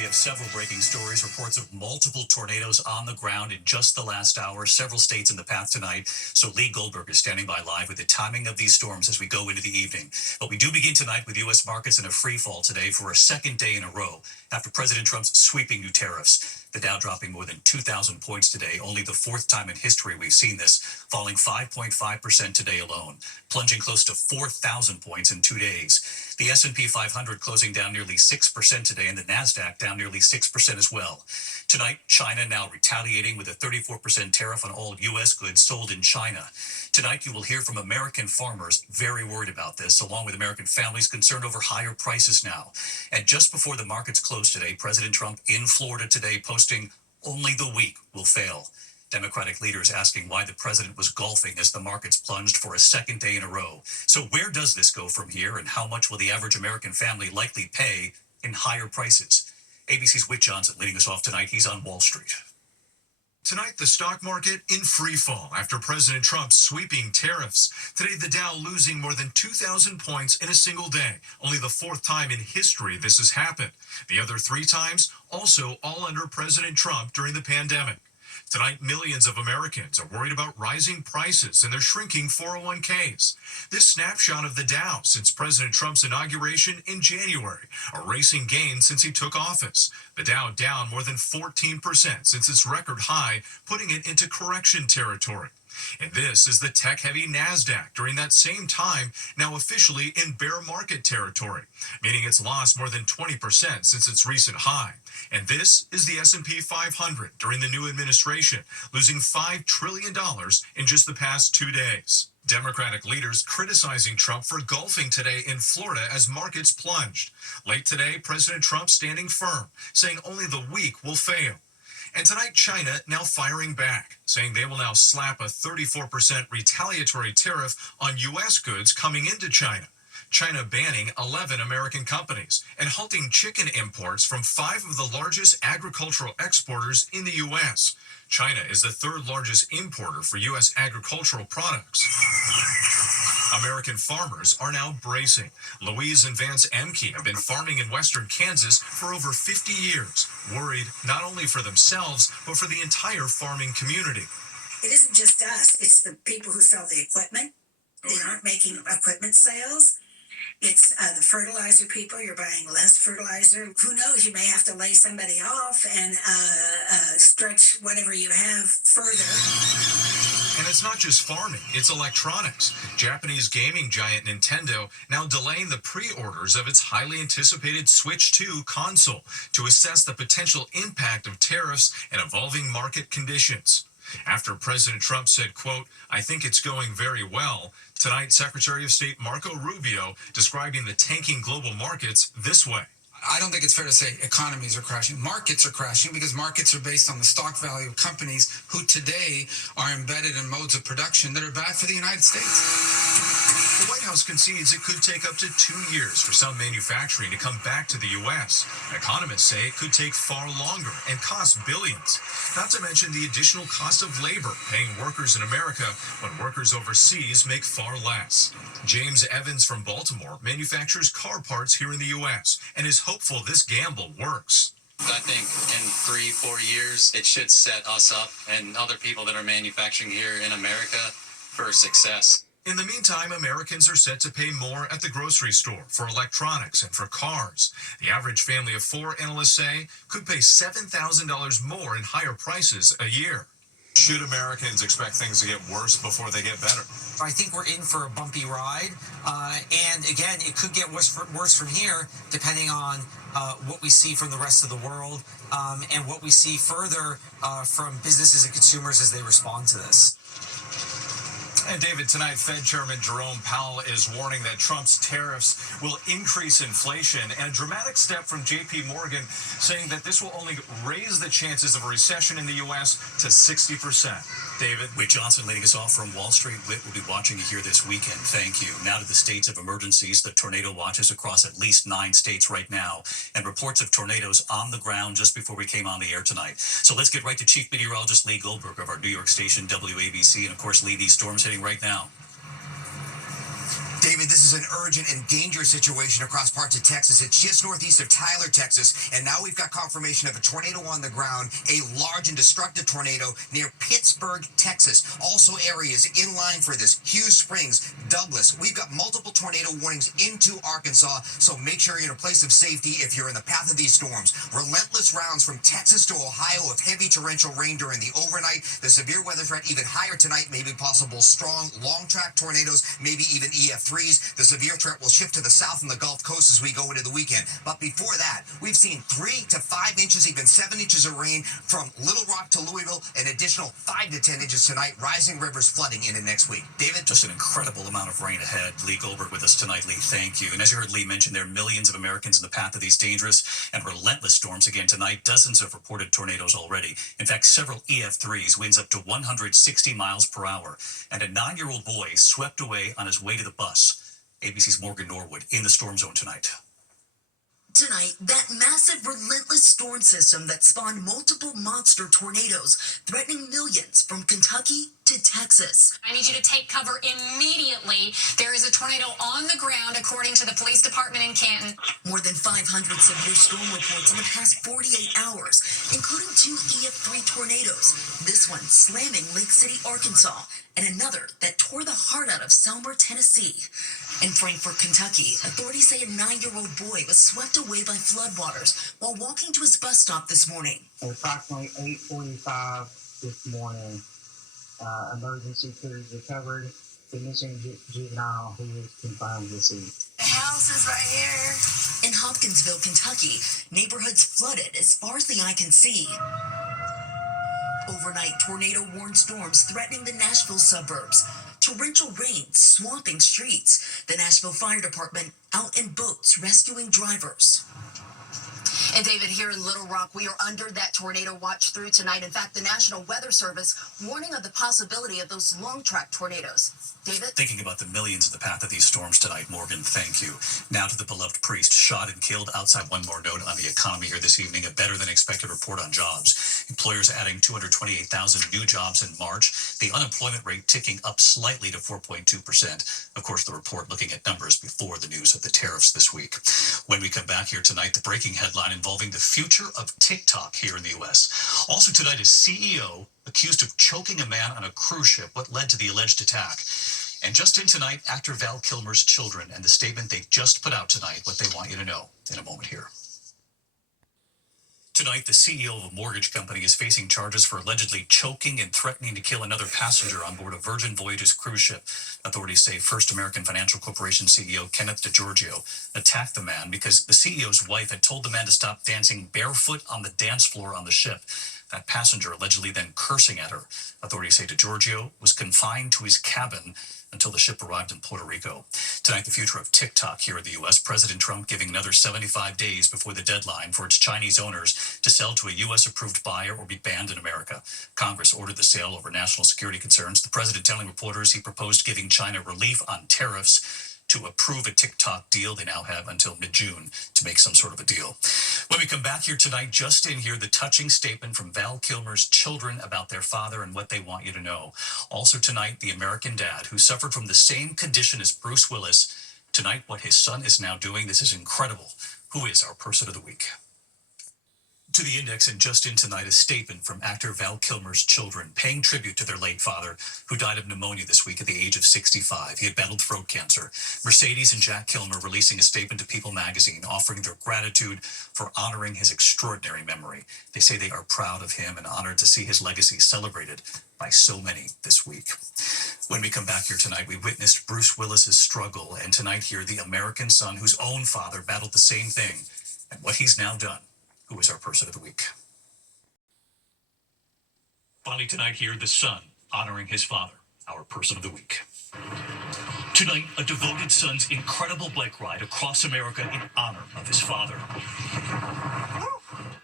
We have several breaking stories, reports of multiple tornadoes on the ground in just the last hour, several states in the path tonight. So Lee Goldberg is standing by live with the timing of these storms as we go into the evening. But we do begin tonight with U.S. markets in a free fall today for a second day in a row after President Trump's sweeping new tariffs. The Dow dropping more than 2,000 points today, only the fourth time in history we've seen this, falling 5.5% today alone, plunging close to 4,000 points in 2 days. The S&P 500 closing down nearly 6% today, and the Nasdaq down nearly 6% as well. Tonight, China now retaliating with a 34% tariff on all U.S. goods sold in China. Tonight, you will hear from American farmers very worried about this, along with American families concerned over higher prices now. And just before the markets closed today, President Trump in Florida today posting, "Only the weak will fail." Democratic leaders asking why the president was golfing as the markets plunged for a second day in a row. So where does this go from here, and how much will the average American family likely pay in higher prices? ABC's Whit Johnson leading us off tonight. He's on Wall Street. Tonight, the stock market in free fall after President Trump's sweeping tariffs. Today, the Dow losing more than 2,000 points in a single day. Only the fourth time in history this has happened. The other three times, also all under President Trump during the pandemic. Tonight, millions of Americans are worried about rising prices and their shrinking 401ks. This snapshot of the Dow since President Trump's inauguration in January, a racing gain since he took office. The Dow down more than 14% since its record high, putting it into correction territory. And this is the tech-heavy Nasdaq during that same time, now officially in bear market territory, meaning it's lost more than 20% since its recent high. And this is the S&P 500 during the new administration, losing $5 trillion in just the past 2 days. Democratic leaders criticizing Trump for golfing today in Florida as markets plunged. Late today, President Trump standing firm, saying only the weak will fail. And tonight, China now firing back, saying they will now slap a 34% retaliatory tariff on U.S. goods coming into China. China banning 11 American companies and halting chicken imports from 5 of the largest agricultural exporters in the U.S. China is the third largest importer for U.S. agricultural products. American farmers are now bracing. Louise and Vance Emke have been farming in western Kansas for over 50 years, worried not only for themselves, but for the entire farming community. It isn't just us. It's the people who sell the equipment. They aren't making equipment sales. It's the fertilizer people. You're buying less fertilizer. Who knows? You may have to lay somebody off and stretch whatever you have further. And it's not just farming, it's electronics. Japanese gaming giant Nintendo now delaying the pre-orders of its highly anticipated Switch 2 console to assess the potential impact of tariffs and evolving market conditions. After President Trump said, quote, "I think it's going very well," tonight Secretary of State Marco Rubio describing the tanking global markets this way. I don't think it's fair to say economies are crashing. Markets are crashing because markets are based on the stock value of companies who today are embedded in modes of production that are bad for the United States. The White House concedes it could take up to 2 years for some manufacturing to come back to the U.S. Economists say it could take far longer and cost billions. Not to mention the additional cost of labor paying workers in America when workers overseas make far less. James Evans from Baltimore manufactures car parts here in the U.S. and is hopeful this gamble works. I think in 3-4 years, it should set us up and other people that are manufacturing here in America for success. In the meantime, Americans are set to pay more at the grocery store for electronics and for cars. The average family of 4, analysts say, could pay $7,000 more in higher prices a year. Should Americans expect things to get worse before they get better? I think we're in for a bumpy ride. And again, it could get worse from here, depending on what we see from the rest of the world and what we see further from businesses and consumers as they respond to this. And David, tonight, Fed Chairman Jerome Powell is warning that Trump's tariffs will increase inflation, and a dramatic step from J.P. Morgan saying that this will only raise the chances of a recession in the U.S. to 60%. David? Whit Johnson leading us off from Wall Street. Whit, will be watching you here this weekend. Thank you. Now to the states of emergencies. The tornado watches across at least 9 states right now, and reports of tornadoes on the ground just before we came on the air tonight. So let's get right to Chief Meteorologist Lee Goldberg of our New York station, WABC, and of course, Lee, these storms hitting right now. David, David, this is an urgent and dangerous situation across parts of Texas. It's just northeast of Tyler, Texas, and now we've got confirmation of a tornado on the ground, a large and destructive tornado near Pittsburgh, Texas. Also areas in line for this: Hughes Springs, Douglas. We've got multiple tornado warnings into Arkansas, so make sure you're in a place of safety if you're in the path of these storms. Relentless rounds from Texas to Ohio of heavy torrential rain during the overnight. The severe weather threat even higher tonight, maybe possible strong long-track tornadoes, maybe even EF3s. The severe threat will shift to the south and the Gulf Coast as we go into the weekend. But before that, we've seen 3 to 5 inches, even 7 inches of rain from Little Rock to Louisville, an additional 5 to 10 inches tonight, rising rivers flooding into next week. David? Just an incredible amount of rain ahead. Lee Goldberg with us tonight. Lee, thank you. And as you heard Lee mention, there are millions of Americans in the path of these dangerous and relentless storms again tonight. Dozens of reported tornadoes already. In fact, several EF3s, winds up to 160 miles per hour. And a 9-year-old boy swept away on his way to the bus. ABC's Morgan Norwood in the storm zone tonight. Tonight, that massive, relentless storm system that spawned multiple monster tornadoes, threatening millions from Kentucky to Texas. I need you to take cover immediately. There is a tornado on the ground, according to the police department in Canton. More than 500 severe storm reports in the past 48 hours, including 2 EF3 tornadoes. This one slamming Lake City, Arkansas, and another that tore the heart out of Selmer, Tennessee. In Frankfort, Kentucky, authorities say a 9-year-old boy was swept away by floodwaters while walking to his bus stop this morning. At approximately 8:45 this morning, emergency crews recovered the missing juvenile who was confined deceased. The house is right here. In Hopkinsville, Kentucky, neighborhoods flooded as far as the eye can see. Overnight tornado-warned storms threatening the Nashville suburbs. Torrential rain swamping streets. The Nashville Fire Department out in boats rescuing drivers. And David, here in Little Rock, we are under that tornado watch through tonight. In fact, the National Weather Service warning of the possibility of those long-track tornadoes. David? Thinking about the millions in the path of these storms tonight, Morgan, thank you. Now to the beloved priest shot and killed outside. One more note on the economy here this evening. A better than expected report on jobs. Employers adding 228,000 new jobs in March. The unemployment rate ticking up slightly to 4.2%. Of course, the report looking at numbers before the news of the tariffs this week. When we come back here tonight, the breaking headline involving the future of TikTok here in the U.S. Also tonight is CEO accused of choking a man on a cruise ship. What led to the alleged attack? And just in tonight, actor Val Kilmer's children and the statement they just put out tonight, what they want you to know in a moment here. Tonight, the CEO of a mortgage company is facing charges for allegedly choking and threatening to kill another passenger on board a Virgin Voyages cruise ship. Authorities say First American Financial Corporation CEO Kenneth DeGiorgio attacked the man because the CEO's wife had told the man to stop dancing barefoot on the dance floor on the ship. That passenger allegedly then cursing at her. Authorities say DeGiorgio was confined to his cabin until the ship arrived in Puerto Rico. Tonight, the future of TikTok here in the U.S. President Trump giving another 75 days before the deadline for its Chinese owners to sell to a U.S.-approved buyer or be banned in America. Congress ordered the sale over national security concerns. The president telling reporters he proposed giving China relief on tariffs to approve a TikTok deal. They now have until mid-June to make some sort of a deal. When we come back here tonight, just in here, the touching statement from Val Kilmer's children about their father and what they want you to know. Also tonight, the American dad who suffered from the same condition as Bruce Willis. Tonight, what his son is now doing. This is incredible. Who is our person of the week? To the index, and just in tonight, a statement from actor Val Kilmer's children paying tribute to their late father, who died of pneumonia this week at the age of 65. He had battled throat cancer. Mercedes and Jack Kilmer releasing a statement to People magazine, offering their gratitude for honoring his extraordinary memory. They say they are proud of him and honored to see his legacy celebrated by so many this week. When we come back here tonight, we witnessed Bruce Willis's struggle, and tonight here, the American son whose own father battled the same thing, and what he's now done. Who is our person of the week? Finally tonight here, the son honoring his father, our person of the week. Tonight, a devoted son's incredible bike ride across America in honor of his father.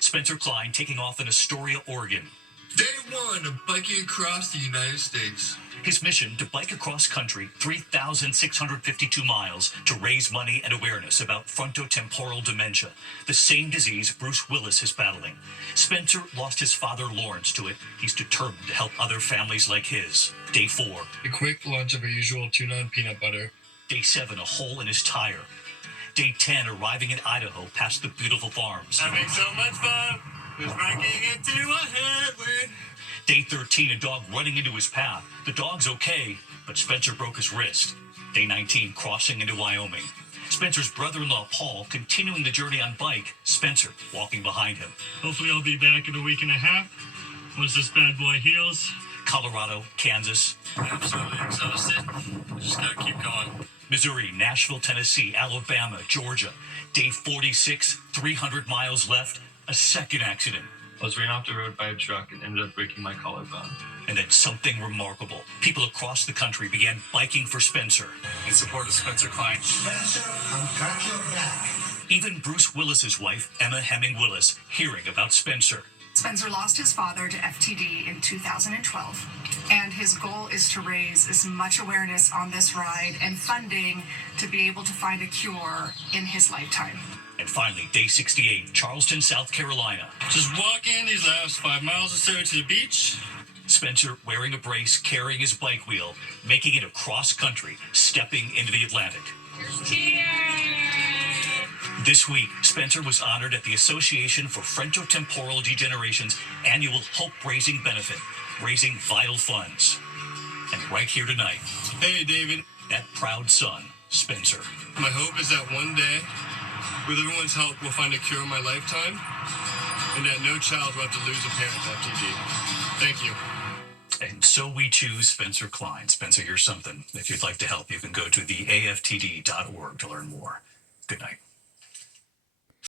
Spencer Klein taking off in Astoria, Oregon. Day one of biking across the United States. His mission to bike across country 3,652 miles to raise money and awareness about frontotemporal dementia, the same disease Bruce Willis is battling. Spencer lost his father Lawrence to it. He's determined to help other families like his. Day 4. A quick lunch of our usual tuna and peanut butter. Day 7, a hole in his tire. Day 10, arriving in Idaho past the beautiful farms. Having so much fun with breaking into a headwind. Day 13, a dog running into his path. The dog's okay, but Spencer broke his wrist. Day 19, crossing into Wyoming. Spencer's brother-in-law, Paul, continuing the journey on bike. Spencer walking behind him. Hopefully I'll be back in a week and a half once this bad boy heals. Colorado, Kansas, Absolutely exhausted. Just gotta keep going. Missouri, Nashville, Tennessee, Alabama, Georgia. Day 46, 300 miles left. A second accident. I was ran off the road by a truck and ended up breaking my collarbone. And then something remarkable. People across the country began biking for Spencer. In support of Spencer Klein. Spencer, I've got your back. Even Bruce Willis's wife, Emma Hemming Willis, hearing about Spencer. Spencer lost his father to FTD in 2012, and his goal is to raise as much awareness on this ride and funding to be able to find a cure in his lifetime. And finally, day 68, Charleston, South Carolina. Just walking these last 5 miles or so to the beach. Spencer wearing a brace, carrying his bike wheel, making it across country, stepping into the Atlantic. This week, Spencer was honored at the Association for Frontotemporal Degeneration's annual Hope-Raising Benefit, raising vital funds. And right here tonight, Hey, David. that proud son, Spencer. My hope is that one day, with everyone's help, we'll find a cure in my lifetime, and that no child will have to lose a parent to FTD. Thank you. And so we choose Spencer Klein. Spencer, you're something. If you'd like to help, you can go to theaftd.org to learn more. Good night.